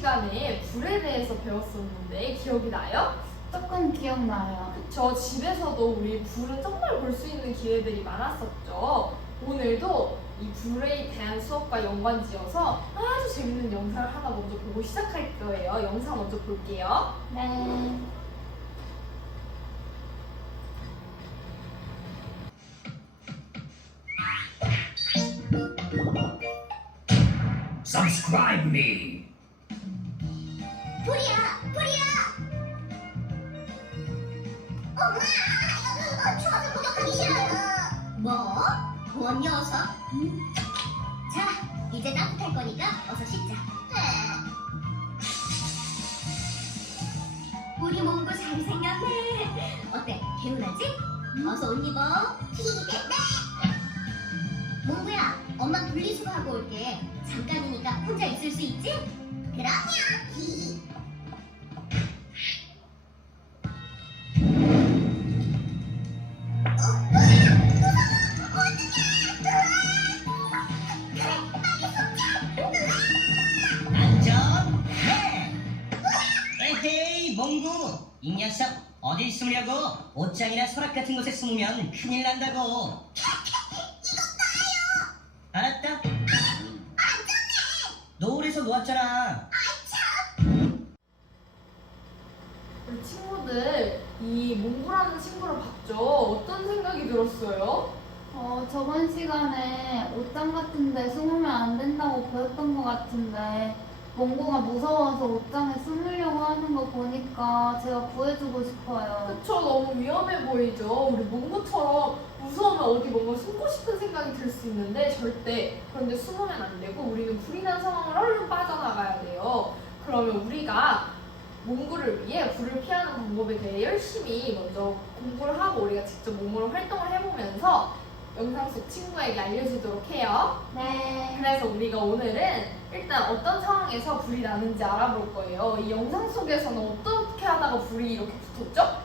시간에 불에 대해서 배웠었는데 기억이 나요? 조금 기억나요. 그쵸. 집에서도 우리 불을 정말 볼 수 있는 기회들이 많았었죠. 오늘도 이 불에 대한 수업과 연관지어서 아주 재밌는 영상을 하나 먼저 보고 시작할 거예요. 영상 먼저 볼게요. 네. Subscribe me. 불이야! 불이야! 엄마! 추워서 목욕하기 싫어요. 뭐? 뭔 녀석? 자, 이제 따뜻할 거니까 어서 씻자. 우리 몽구 잘생겼네. 어때? 개운하지? 어서 옷 입어. 몽구야, 엄마 분리수거하고 올게. 잠깐이니까 혼자 있을 수 있지? 그럼요. 안전. 네. 에헤이 몽구, 이 녀석 어딜 숨으려고? 옷장이나 서랍 같은 곳에 숨으면 큰일 난다고. 알았다. 노을에서 놓았잖아. 우리 친구들 이 몽구라는 친구를 봤죠? 어떤 생각이 들었어요? 저번 시간에 옷장 같은 데 숨으면 안 된다고 배웠던 것 같은데 몽고가 무서워서 옷장에 숨으려고 하는 거 보니까 제가 구해주고 싶어요. 그쵸. 너무 위험해 보이죠? 우리 몽구처럼 무서우면 어디 뭔가 숨고 싶은 생각이 들 수 있는데 절대 그런데 숨으면 안 되고 우리는 불이 난 상황을 얼른 빠져나가야 돼요. 그러면 우리가 몽구를 위해 불을 피하는 방법에 대해 열심히 먼저 공부를 하고 우리가 직접 몸으로 활동을 해보면서 영상 속 친구에게 알려주도록 해요. 네. 그래서 우리가 오늘은 일단 어떤 상황에서 불이 나는지 알아볼 거예요. 이 영상 속에서는 어떻게 하다가 불이 이렇게 붙었죠?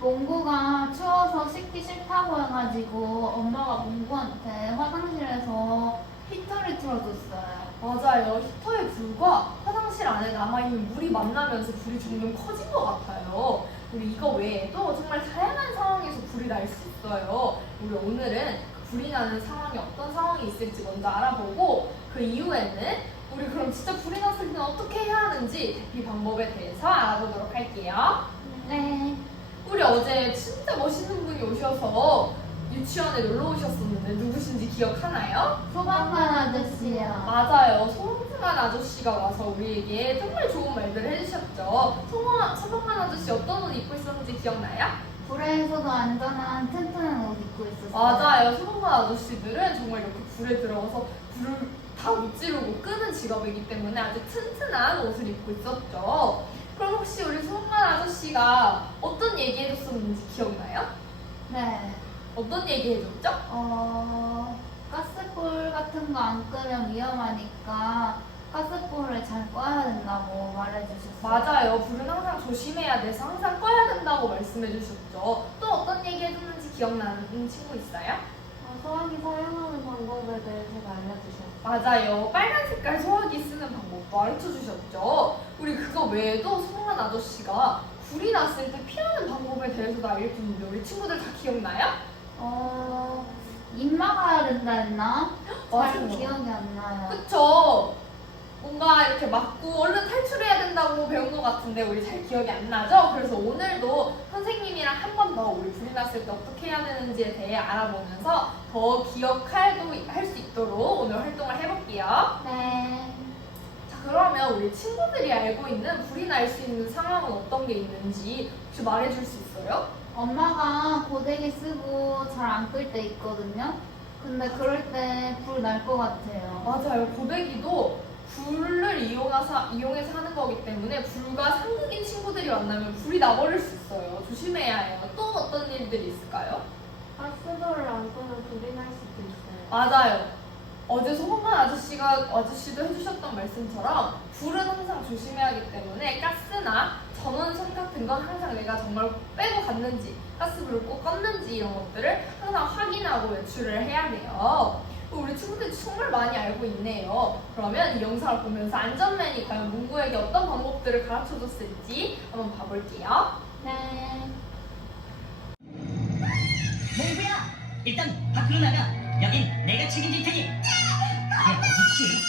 몽고가 추워서 씻기 싫다고 해가지고 엄마가 몽고한테 화장실에서 히터를 틀어줬어요. 맞아요. 히터의 불과 화장실 안에 남아있는 물이 만나면서 불이 점점 커진 것 같아요. 우리 이거 외에도 정말 다양한 상황에서 불이 날 수 있어요. 우리 오늘은 불이 나는 상황이 어떤 상황이 있을지 먼저 알아보고 그 이후에는 우리 그럼 진짜 불이 났을 때는 어떻게 해야 하는지 대피 방법에 대해서 알아보도록 할게요. 네. 우리 어제 진짜 멋있는 분이 오셔서 유치원에 놀러 오셨었는데 누구신지 기억하나요? 소방관 아저씨요. 맞아요. 소방관 아저씨가 와서 우리에게 정말 좋은 말들을 해주셨죠. 소방관 아저씨 어떤 옷 입고 있었는지 기억나요? 불에서도 안전한 튼튼한 옷 입고 있었어요. 맞아요. 소방관 아저씨들은 정말 이렇게 불에 들어가서 불을 다 무찌르고 끄는 직업이기 때문에 아주 튼튼한 옷을 입고 있었죠. 그럼 혹시 우리 소방관 아저씨가 어떤 얘기 해줬었는지 기억나요? 네. 어떤 얘기 해줬죠? 가스불 같은 거 안 끄면 위험하니까 가스불을 잘 꺼야 된다고 말해주셨어요. 맞아요. 불은 항상 조심해야 돼서 항상 꺼야 된다고 말씀해 주셨죠. 또 어떤 얘기 해줬는지 기억나는 친구 있어요? 소화기 사용하는 방법에 대해 제가 알려주셨어요. 맞아요. 빨간 색깔 소화기 쓰는 방법도 가르쳐 주셨죠. 우리 그거 외에도 소방관 아저씨가 불이 났을 때 피하는 방법에 대해서도 알려줬는데 우리 친구들 다 기억나요? 입 막아야 된다 했나? 잘 맞아요. 기억이 안 나요. 그쵸? 뭔가 이렇게 막고 얼른 탈출해야 된다고 배운 것 같은데 우리 잘 기억이 안 나죠? 그래서 오늘도 선생님이랑 한 번 더 우리 불이 났을 때 어떻게 해야 되는지에 대해 알아보면서 더 기억할 수 있도록 오늘 활동을 해볼게요. 네. 자, 그러면 우리 친구들이 알고 있는 불이 날 수 있는 상황은 어떤 게 있는지 혹시 말해줄 수 있어요? 엄마가 고데기 쓰고 잘 안 끌 때 있거든요. 근데 그럴 때 불 날 것 같아요. 맞아요. 고데기도 불을 이용해서 하는 거기 때문에 불과 상극인 친구들이 만나면 불이 나버릴 수 있어요. 조심해야 해요. 또 어떤 일들이 있을까요? 가스불을 안 끄면 불이 날 수도 있어요. 맞아요. 어제 소방관 아저씨도 해주셨던 말씀처럼 불은 항상 조심해야 하기 때문에 가스나 전원선 같은 건 항상 내가 정말 빼고 갔는지 가스불을 꼭 껐는지 이런 것들을 항상 확인하고 외출을 해야 돼요. 우리 친구들이 정말 많이 알고 있네요. 그러면 이 영상을 보면서 안전맨이 과연 문구에게 어떤 방법들을 가르쳐줬을지 한번 봐볼게요. 네. 몽구야, 일단 밖으로 나가. 여긴 내가 책임질 테니. 그게 어딨지?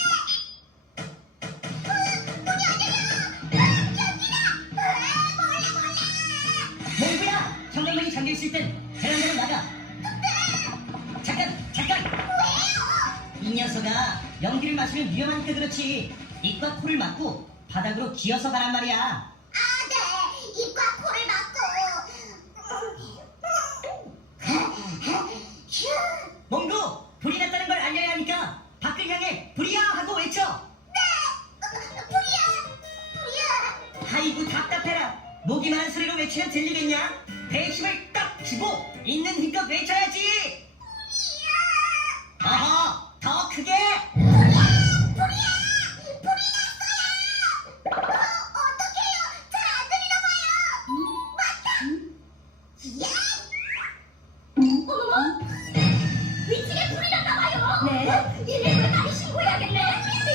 몽구야, 현관문이 잠겨있을 땐 베란다로 나가. 잠깐! 왜요? 이 녀석아, 연기를 마시면 위험하니까 그렇지. 입과 코를 막고 바닥으로 기어서 가란 말이야. 네. 입과 코를 막고. 몽구, 불이 났다는 걸 알려야 하니까 밖을 향해 불이야 하고 외쳐. 불이야. 아이고 답답해라. 목이 마른 소리로 외치면 들리겠냐? 배에 힘을 딱 주고 있는 힘껏 외쳐야지. 어허, 더 크게. 어떡해요? 잘 안 들리나 봐요. 맞다. 야! 어머머! 위층에 불이 났나 봐요. 네? 119에 빨리 신고해야겠네.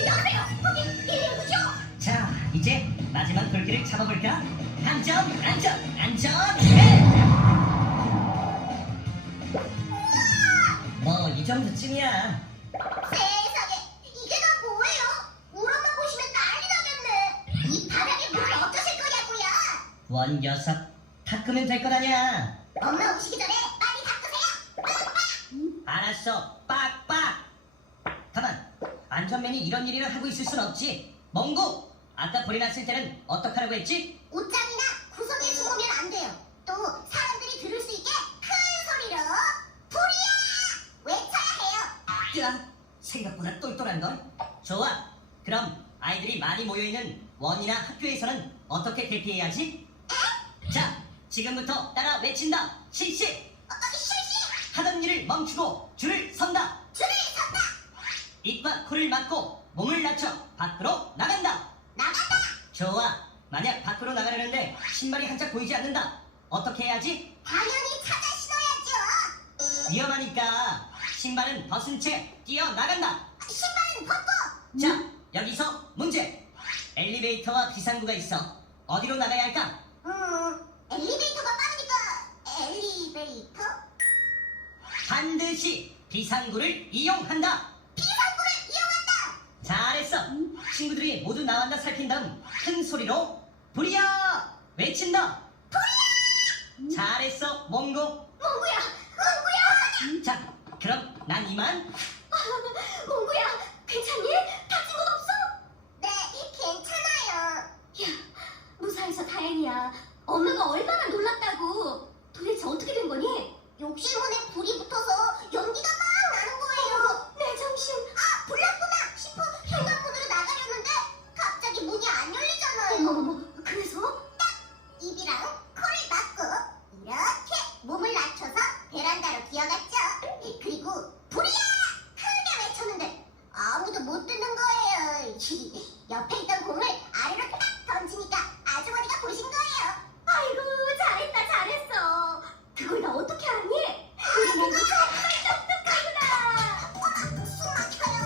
여보세요. 거기 119죠? 자, 이제 마지막 돌기를 잡아볼까? 안전. 뭐 이 정도쯤이야. 세상에, 이게 다 뭐예요? 우러만 보시면 난리 나겠네. 이 바닥에 물을 어쩌실 거냐고요? 원 녀석, 닦으면 될 것 아니야. 엄마 오시기 전에 빨리 닦으세요. 알았어, 빡빡. 가만, 안전맨이 이런 일이나 하고 있을 순 없지. 몽구, 아까 불이 났을 때는 어떡하라고 했지? 옷장이나 구석에 숨으면 안 돼요. 또 사람들이 들을 수 있게 큰 소리로 불이야! 외쳐야 해요. 야, 생각보다 똘똘한걸? 좋아, 그럼 아이들이 많이 모여있는 원이나 학교에서는 어떻게 대피해야지? 자, 지금부터 따라 외친다. 실시! 실시! 하던 일을 멈추고 줄을 선다. 줄을 선다! 입과 코를 막고 몸을 낮춰 밖으로 나간다. 나간다! 좋아, 만약 밖으로 나가려는데 신발이 한 짝 보이지 않는다. 어떻게 해야지? 당연히 찾아 신어야죠. 위험하니까 신발은 벗은 채 뛰어나간다. 신발은 벗고! 자, 여기서 문제. 엘리베이터와 비상구가 있어. 어디로 나가야 할까? 엘리베이터가 빠르니까 엘리베이터? 반드시 비상구를 이용한다. 비상구를 이용한다! 잘했어. 친구들이 모두 나왔나 살핀 다음 큰 소리로 불이야! 외친다. 불이야! 잘했어, 몽구. 몽구야! 자, 그럼 난 이만. 몽구야! 괜찮니? 다친 건 없어? 네, 괜찮아요. 야, 무사해서 다행이야. 엄마가 얼마나 놀랐다고. 도대체 어떻게 된 거니? 욕실문에 불이 붙어서 연기가 막 나는 거예요. 내 정신. 아, 불났구나 싶어 현관문으로 나가려는데 갑자기 문이 안 열리잖아요. 어머, 그래서? 딱 입이랑 코를 막고 이렇게 몸을 낮춰서 베란다로 기어갔죠. 그리고 불이야! 크게 외쳤는데 아무도 못 듣는 거예요. 옆에 있던 공을 아래로 딱 던지니까 아주머니가 보신 거예요. 아이고, 잘했어. 그걸 다 어떻게 알았니? 우리 몽구 정말 똑똑하구나. 어머, 숨 막혀요.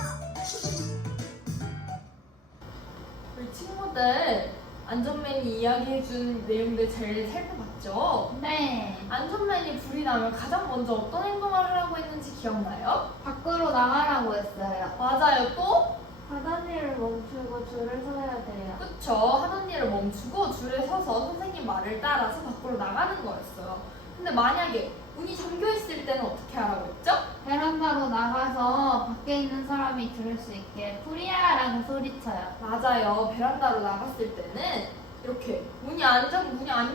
우리 친구들 안전맨이 이야기해준 내용들 잘 살펴봤죠? 네. 안전맨이 불이 나면 가장 먼저 어떤 행동을 하라고 했는지 기억나요? 밖으로 나가라고 했어요. 맞아요. 또? 하던 일을 멈추고 줄을 서야 돼요. 그쵸. 하던 일을 멈추고 줄에 서서 선생님 말을 따라서 밖으로 나가는 거였어요. 근데 만약에 문이 잠겨있을 때는 어떻게 하라고 했죠? 베란다로 나가서 밖에 있는 사람이 들을 수 있게 프리야라고 소리쳐요. 맞아요. 베란다로 나갔을 때는 이렇게 문이 안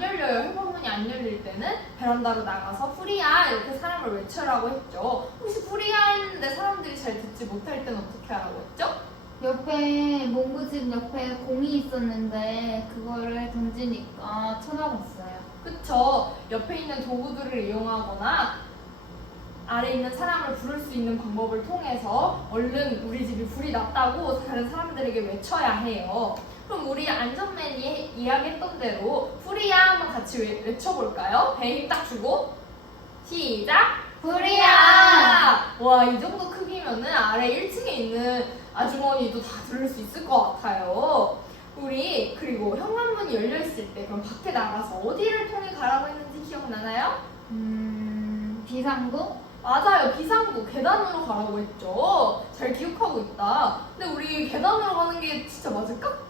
열려요. 현관문이 안 열릴 때는 베란다로 나가서 프리야 이렇게 사람을 외쳐라고 했죠. 혹시 프리야 했는데 사람들이 잘 듣지 못할 때는 어떻게 하라고 했죠? 옆에 몽구집 옆에 공이 있었는데 그거를 던지니까 쳐다봤어요. 그쵸. 옆에 있는 도구들을 이용하거나 아래 있는 사람을 부를 수 있는 방법을 통해서 얼른 우리 집이 불이 났다고 다른 사람들에게 외쳐야 해요. 그럼 우리 안전맨이 이야기했던 대로 불이야 한번 같이 외쳐볼까요? 배에 힘 딱 주고 시작! 불이야! 와, 이 정도 크기면은 아래 1층에 있는 아주머니도 다 들을 수 있을 것 같아요. 우리 그리고 현관문이 열려 있을 때 그럼 밖에 나가서 어디를 통해 가라고 했는지 기억나나요? 비상구? 맞아요. 비상구 계단으로 가라고 했죠. 잘 기억하고 있다. 근데 우리 계단으로 가는 게 진짜 맞을까?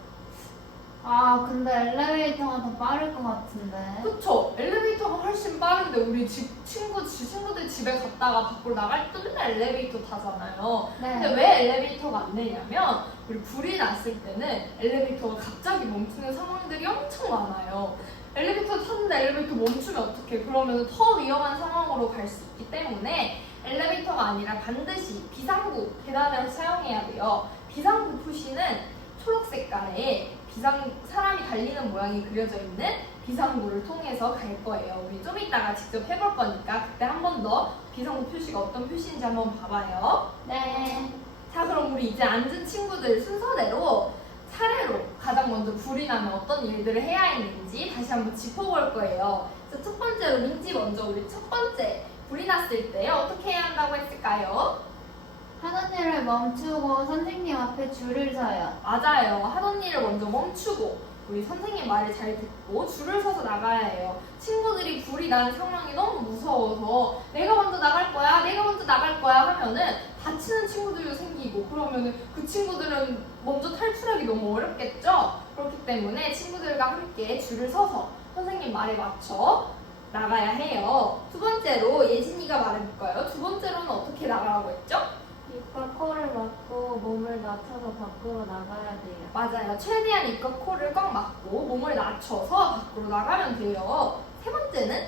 아, 근데 엘리베이터가 더 빠를 것 같은데. 그쵸. 엘리베이터가 훨씬 빠른데 우리 친구들 집에 갔다가 밖으로 나갈 때 맨날 엘리베이터 타잖아요. 근데 네. 왜 엘리베이터가 안 되냐면 우리 불이 났을 때는 엘리베이터가 갑자기 멈추는 상황들이 엄청 많아요. 엘리베이터 탔는데 엘리베이터 멈추면 어떡해? 그러면 더 위험한 상황으로 갈 수 있기 때문에 엘리베이터가 아니라 반드시 비상구 계단을 사용해야 돼요. 비상구 표시는 초록 색깔에 사람이 달리는 모양이 그려져 있는 비상구를 통해서 갈 거예요. 우리 좀 이따가 직접 해볼 거니까 그때 한 번 더 비상구 표시가 어떤 표시인지 한번 봐봐요. 네. 자, 그럼 우리 이제 앉은 친구들 순서대로 차례로 가장 먼저 불이 나면 어떤 일들을 해야 했는지 다시 한번 짚어볼 거예요. 그래서 첫 번째로 민지 먼저 우리 첫 번째 불이 났을 때 어떻게 해야 한다고 했을까요? 하던 일을 멈추고 선생님 앞에 줄을 서요. 맞아요. 하던 일을 먼저 멈추고 우리 선생님 말을 잘 듣고 줄을 서서 나가야 해요. 친구들이 불이 난 상황이 너무 무서워서 내가 먼저 나갈 거야, 내가 먼저 나갈 거야 하면은 다치는 친구들도 생기고 그러면은 그 친구들은 먼저 탈출하기 너무 어렵겠죠? 그렇기 때문에 친구들과 함께 줄을 서서 선생님 말에 맞춰 나가야 해요. 두 번째로 예진이가 말해볼까요? 두 번째로는 어떻게 나가라고 했죠? 입과 코를 막고 몸을 낮춰서 밖으로 나가야 돼요. 맞아요. 최대한 입과 코를 꽉 막고 몸을 낮춰서 밖으로 나가면 돼요. 세 번째는?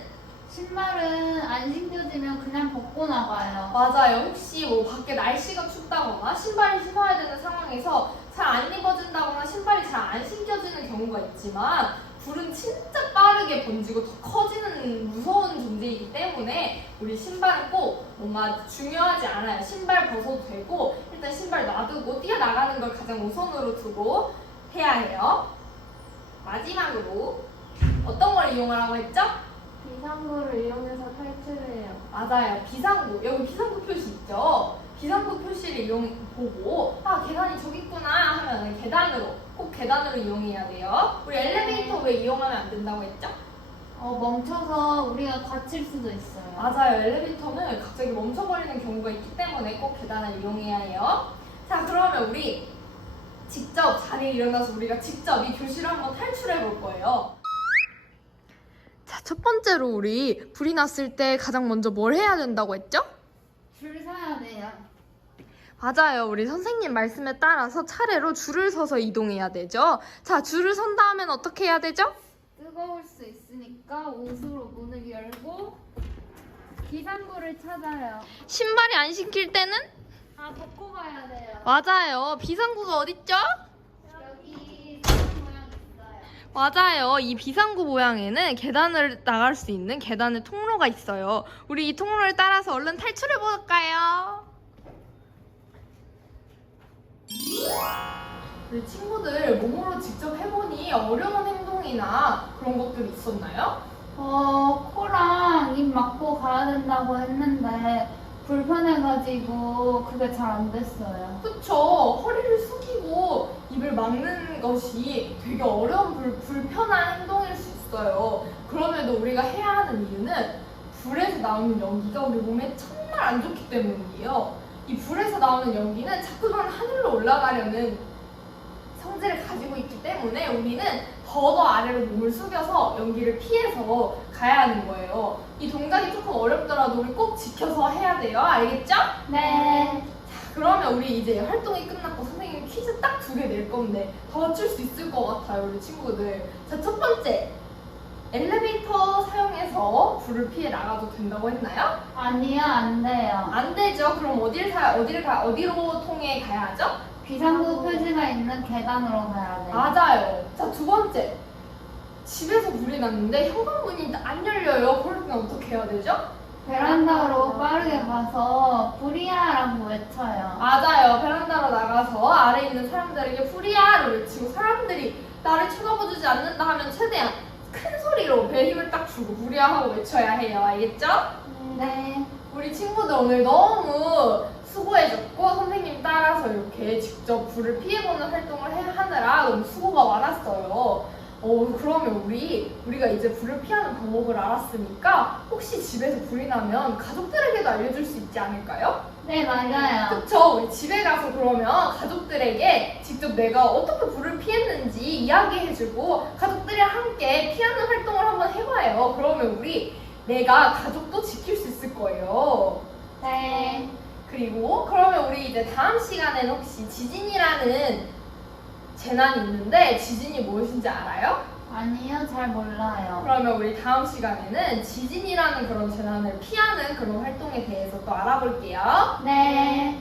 신발은 안 신겨지면 그냥 벗고 나가요. 맞아요. 혹시 뭐 밖에 날씨가 춥다거나 신발을 신어야 되는 상황에서 잘 안 입어진다거나 신발이 잘 안 신겨지는 경우가 있지만 불은 진짜 빠르게 번지고 더 커지는 무서운 존재이기 때문에 우리 신발은 꼭 뭔가 중요하지 않아요. 신발 벗어도 되고 일단 신발 놔두고 뛰어나가는 걸 가장 우선으로 두고 해야 해요. 마지막으로 어떤 걸 이용하라고 했죠? 비상구를 이용해서 탈출해요. 맞아요. 비상구. 여기 비상구 표시 있죠? 비상구 표시를 보고 아, 계단이 저기 있구나 하면 계단으로 꼭 계단으로 이용해야 돼요. 우리 엘리베이터 왜 이용하면 안 된다고 했죠? 멈춰서 우리가 다칠 수도 있어요. 맞아요. 엘리베이터는 갑자기 멈춰버리는 경우가 있기 때문에 꼭 계단을 이용해야 해요. 자, 그러면 우리 직접 자리에 일어나서 우리가 직접 이 교실을 한번 탈출해 볼 거예요. 자, 첫 번째로 우리 불이 났을 때 가장 먼저 뭘 해야 된다고 했죠? 줄 서야 돼요. 맞아요. 우리 선생님 말씀에 따라서 차례로 줄을 서서 이동해야 되죠. 자, 줄을 선 다음엔 어떻게 해야 되죠? 뜨거울 수 있으니까 옷으로 문을 열고 비상구를 찾아요. 신발이 안 신길 때는? 벗고 가야 돼요. 맞아요. 비상구가 어딨죠? 여기 사람 모양 있어요. 맞아요. 이 비상구 모양에는 계단을 나갈 수 있는 계단의 통로가 있어요. 우리 이 통로를 따라서 얼른 탈출해 볼까요? 우리 친구들 몸으로 직접 해보니 어려운 행동이나 그런 것들이 있었나요? 코랑 입 막고 가야 된다고 했는데 불편해가지고 그게 잘 안 됐어요. 그쵸. 허리를 숙이고 입을 막는 것이 되게 어려운 불편한 행동일 수 있어요. 그럼에도 우리가 해야 하는 이유는 불에서 나오는 연기가 우리 몸에 정말 안 좋기 때문이에요. 이 불에서 나오는 연기는 자꾸만 하늘로 올라가려는 성질을 가지고 있기 때문에 우리는 더 아래로 몸을 숙여서 연기를 피해서 가야 하는 거예요. 이 동작이 조금 어렵더라도 우리 꼭 지켜서 해야 돼요. 알겠죠? 네. 그러면 우리 이제 활동이 끝났고 선생님이 퀴즈 딱 2개 낼 건데 다 맞출 수 있을 것 같아요, 우리 친구들. 자, 첫 번째. 엘리베이터 사용해서 불을 피해 나가도 된다고 했나요? 아니요, 안 돼요. 안 되죠. 그럼 어디로 통해 가야 하죠? 비상구 표시가 있는 계단으로 가야 돼요. 맞아요. 자, 두 번째. 집에서 불이 났는데 현관문이 안 열려요. 그럴 때는 어떻게 해야 되죠? 베란다로 빠르게 가서 불이야라고 외쳐요. 맞아요. 베란다로 나가서 아래에 있는 사람들에게 불이야를 외치고 사람들이 나를 쳐다보지 않는다 하면 최대한 큰 소리로 배 힘을 딱 주고 불이야 하고 외쳐야 해요. 알겠죠? 네. 우리 친구들 오늘 너무 수고해줬고 선생님 따라서 이렇게 직접 불을 피해보는 활동을 하느라 너무 수고가 많았어요. 그러면 우리가 이제 불을 피하는 방법을 알았으니까 혹시 집에서 불이 나면 가족들에게도 알려줄 수 있지 않을까요? 네, 맞아요. 그쵸? 우리 집에 가서 그러면 가족들에게 직접 내가 어떻게 불을 피했는지 이야기해주고 가족들이랑 함께 피하는 활동을 한번 해봐요. 그러면 내가 가족도 지킬 수 있을 거예요. 네. 그리고 그러면 우리 이제 다음 시간에는 혹시 지진이라는 재난이 있는데 지진이 무엇인지 알아요? 아니요, 잘 몰라요. 그러면 우리 다음 시간에는 지진이라는 그런 재난을 피하는 그런 활동에 대해서 또 알아볼게요. 네.